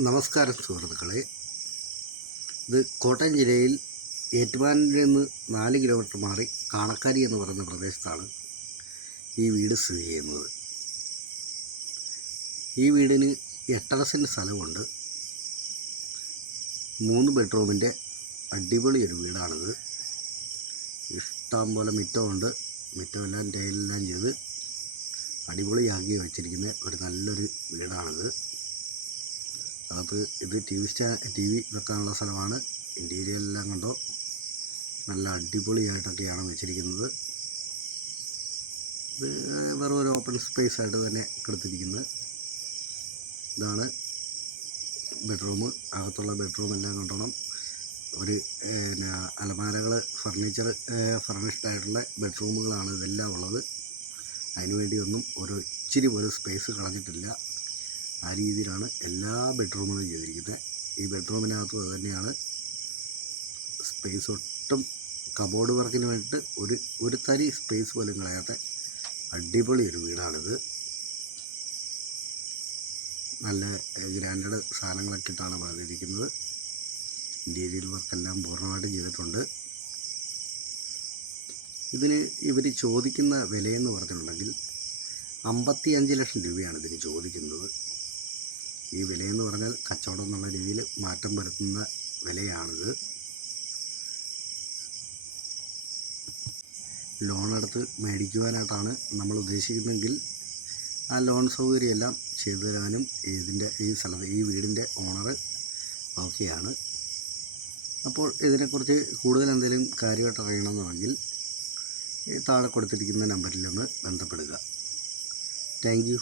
നമസ്കാരം സുഹൃത്തുക്കളെ. ഇത് കോട്ടയം ജില്ലയിൽ ഏറ്റുമാനൂരിൽ നിന്ന് 4 കിലോമീറ്റർ മാറി കാണക്കാരി എന്ന് പറയുന്ന പ്രദേശത്താണ് ഈ വീട് സ്ഥിതി ചെയ്യുന്നത്. ഈ വീടിന് 8.5 സെൻറ്റ് സ്ഥലമുണ്ട്. 3 ബെഡ്റൂമിൻ്റെ അടിപൊളി ഒരു വീടാണിത്. ഇഷ്ടം പോലെ മുറ്റമുണ്ട്. മുറ്റമെല്ലാം ടൈലെല്ലാം ചെയ്ത് അടിപൊളിയാക്കി വെച്ചിരിക്കുന്ന ഒരു നല്ലൊരു വീടാണിത്. അത് ഇത് ടി വി വെക്കാനുള്ള സ്ഥലമാണ്. ഇൻറ്റീരിയലെല്ലാം കണ്ടോ, നല്ല അടിപൊളിയായിട്ടൊക്കെയാണ് വെച്ചിരിക്കുന്നത്. ഇത് വെറും ഒരു ഓപ്പൺ സ്പേസ് ആയിട്ട് തന്നെ കൊടുത്തിരിക്കുന്നത്. ഇതാണ് ബെഡ്റൂം. അകത്തുള്ള ബെഡ്റൂം എല്ലാം കണ്ടോണം. ഒരു അലമാരകൾ, ഫർണിച്ചർ ഫർണിഷ്ഡ് ആയിട്ടുള്ള ബെഡ്റൂമുകളാണ് ഇതെല്ലാം ഉള്ളത്. അതിനുവേണ്ടിയൊന്നും ഇച്ചിരി പോലും സ്പേസ് കളഞ്ഞിട്ടില്ല. ആ രീതിയിലാണ് എല്ലാ ബെഡ്റൂമുകളും ചെയ്തിരിക്കുന്നത്. ഈ ബെഡ്റൂമിനകത്തും അത് തന്നെയാണ്. സ്പേസ് ഒട്ടും കബോർഡ് വർക്കിന് വേണ്ടിയിട്ട് ഒരു തരി സ്പേസ് പോലും കളയാത്ത അടിപൊളി ഒരു വീടാണിത്. നല്ല ഗ്രാൻഡഡ് സാധനങ്ങളൊക്കെ ഇട്ടാണ് പണിതിരിക്കുന്നത്. ഇൻറ്റീരിയൽ വർക്കെല്ലാം പൂർണ്ണമായിട്ടും ചെയ്തിട്ടുണ്ട്. ഇതിന് ഇവർ ചോദിക്കുന്ന വിലയെന്ന് പറഞ്ഞിട്ടുണ്ടെങ്കിൽ 55 ലക്ഷം രൂപയാണ് ഇതിന് ചോദിക്കുന്നത്. ഈ വിലയെന്ന് പറഞ്ഞാൽ കച്ചവടം എന്നുള്ള രീതിയിൽ മാറ്റം വരുത്തുന്ന വിലയാണിത്. ലോണെടുത്ത് മേടിക്കുവാനായിട്ടാണ് നമ്മൾ ഉദ്ദേശിക്കുന്നതെങ്കിൽ ആ ലോൺ സൗകര്യമെല്ലാം ചെയ്തു തരാനും ഈ വീടിൻ്റെ ഓണർ ഓക്കെയാണ്. അപ്പോൾ ഇതിനെക്കുറിച്ച് കൂടുതൽ എന്തെങ്കിലും കാര്യമായിട്ട് അറിയണമെന്നുണ്ടെങ്കിൽ താഴെ കൊടുത്തിരിക്കുന്ന നമ്പറിൽ ഒന്ന് ബന്ധപ്പെടുക. Thank you.